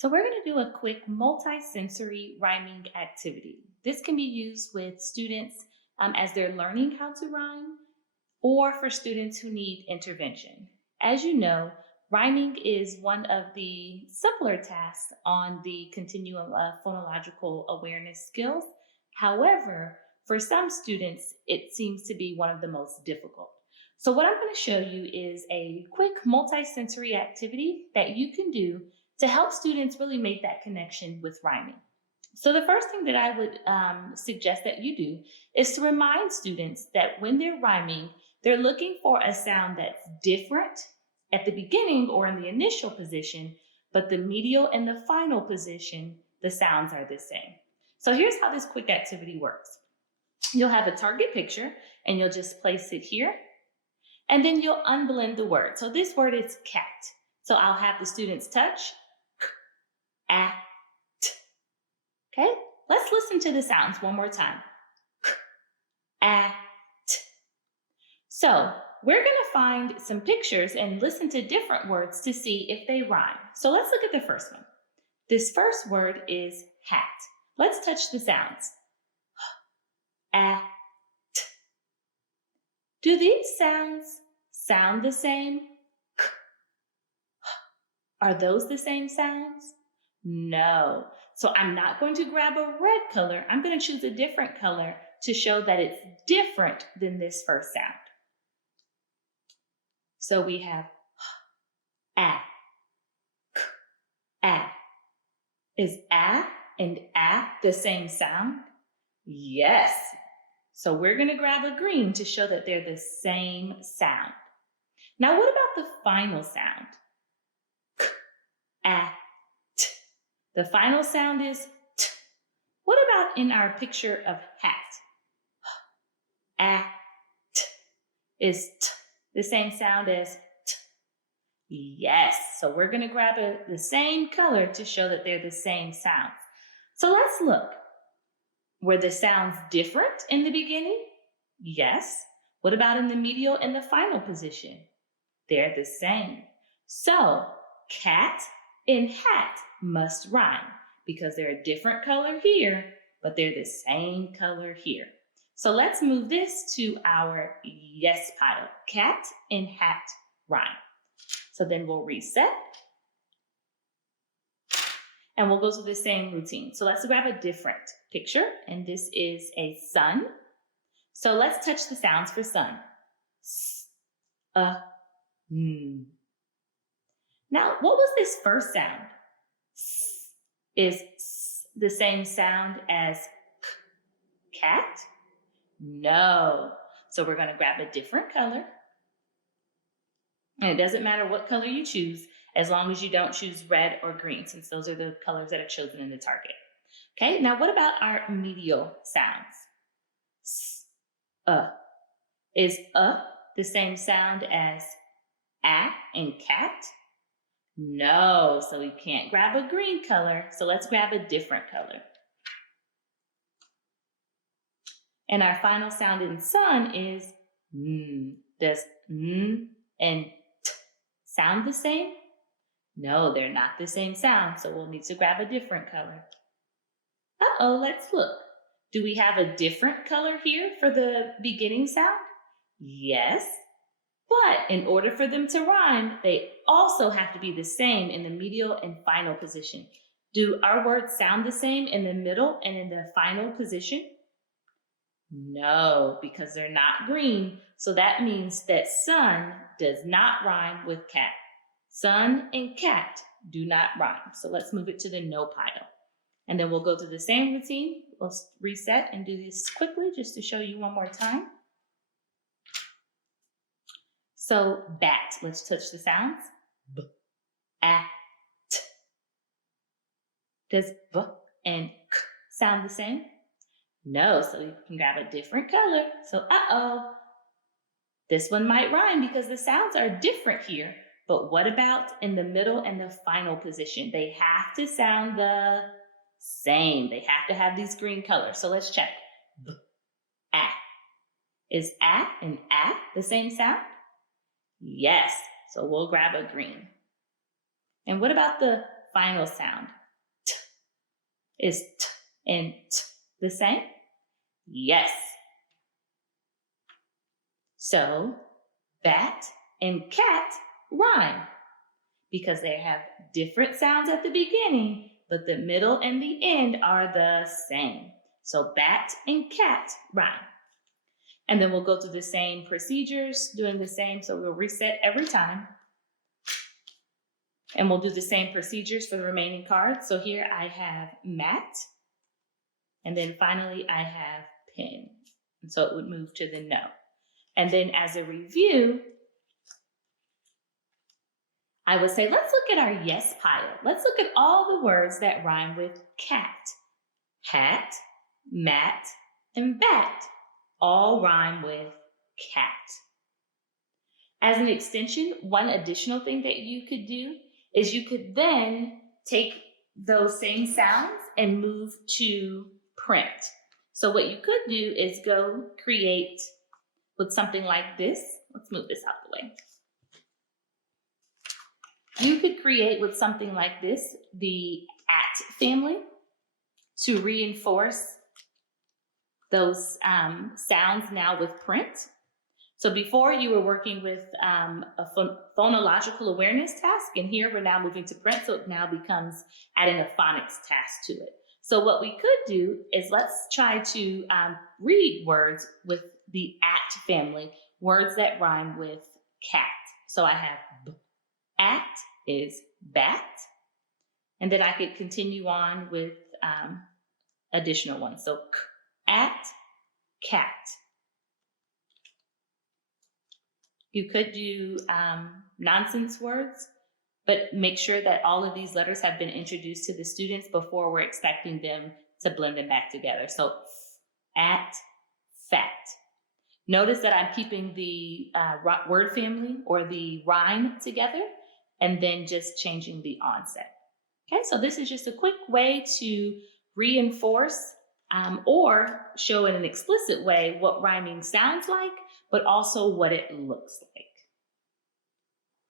So we're going to do a quick multisensory rhyming activity. This can be used with students as they're learning how to rhyme or for students who need intervention. As you know, rhyming is one of the simpler tasks on the continuum of phonological awareness skills. However, for some students, it seems to be one of the most difficult. So what I'm going to show you is a quick multisensory activity that you can do to help students really make that connection with rhyming. So the first thing that I would suggest that you do is to remind students that when they're rhyming, they're looking for a sound that's different at the beginning or in the initial position, but the medial and the final position, the sounds are the same. So here's how this quick activity works. You'll have a target picture and you'll just place it here, and then you'll unblend the word. So this word is cat. So I'll have the students touch, at. Okay, let's listen to the sounds one more time. At. So we're going to find some pictures and listen to different words to see if they rhyme. So let's look at the first one. This first word is hat. Let's touch the sounds. At. Do these sounds sound the same? Are those the same sounds? No. So I'm not going to grab a red color. I'm going to choose a different color to show that it's different than this first sound. So we have a, k, a. Is a and a the same sound? Yes. So we're going to grab a green to show that they're the same sound. Now what about the final sound? K, a. The final sound is t. What about in our picture of hat? At is t, the same sound as t. Yes, so we're going to grab the same color to show that they're the same sounds. So let's look. Were the sounds different in the beginning? Yes. What about in the medial and the final position? They're the same. So cat and hat must rhyme because they're a different color here, but they're the same color here. So let's move this to our yes pile. Cat and hat rhyme. So then we'll reset and we'll go through the same routine. So let's grab a different picture, and this is a sun. So let's touch the sounds for sun. S, n. Now, what was this first sound? S, is s the same sound as k, cat? No. So we're going to grab a different color. And it doesn't matter what color you choose, as long as you don't choose red or green, since those are the colors that are chosen in the target. Okay, now what about our medial sounds? S, Is the same sound as a and cat? No, so we can't grab a green color, so let's grab a different color. And our final sound in sun is n. Does n and t sound the same? No, they're not the same sound, so we'll need to grab a different color. Let's look. Do we have a different color here for the beginning sound? Yes, but in order for them to rhyme, they also have to be the same in the medial and final position. Do our words sound the same in the middle and in the final position? No, because they're not green. So that means that sun does not rhyme with cat. Sun and cat do not rhyme. So let's move it to the no pile. And then we'll go through the same routine. We'll reset and do this quickly just to show you one more time. So bat, let's touch the sounds. B, a, t. Does b and k sound the same? No, so you can grab a different color. So this one might rhyme because the sounds are different here. But what about in the middle and the final position? They have to sound the same. They have to have these green colors. So let's check. B, a. Is a and a the same sound? Yes, so we'll grab a green. And what about the final sound. T. Is t and t the same? Yes. So bat and cat rhyme because they have different sounds at the beginning, but the middle and the end are the same. So bat and cat rhyme. And then we'll go through the same procedures, doing the same. So we'll reset every time. And we'll do the same procedures for the remaining cards. So here I have mat. And then finally I have pen. And so it would move to the no. And then as a review, I would say, let's look at our yes pile. Let's look at all the words that rhyme with cat. Hat, mat, and bat all rhyme with cat. As an extension, one additional thing that you could do is you could then take those same sounds and move to print. So what you could do is go create with something like this. Let's move this out of the way. You could create with something like this, the at family, to reinforce those sounds now with print. So before you were working with a phonological awareness task, and here we're now moving to print, so it now becomes adding a phonics task to it. So what we could do is let's try to read words with the at family, words that rhyme with cat. So I have b. At is bat, and then I could continue on with additional ones. So k, at, cat. You could do nonsense words, but make sure that all of these letters have been introduced to the students before we're expecting them to blend them back together. So at, fat. Notice that I'm keeping the word family or the rhyme together and then just changing the onset. Okay, so this is just a quick way to reinforce or show in an explicit way what rhyming sounds like, but also what it looks like.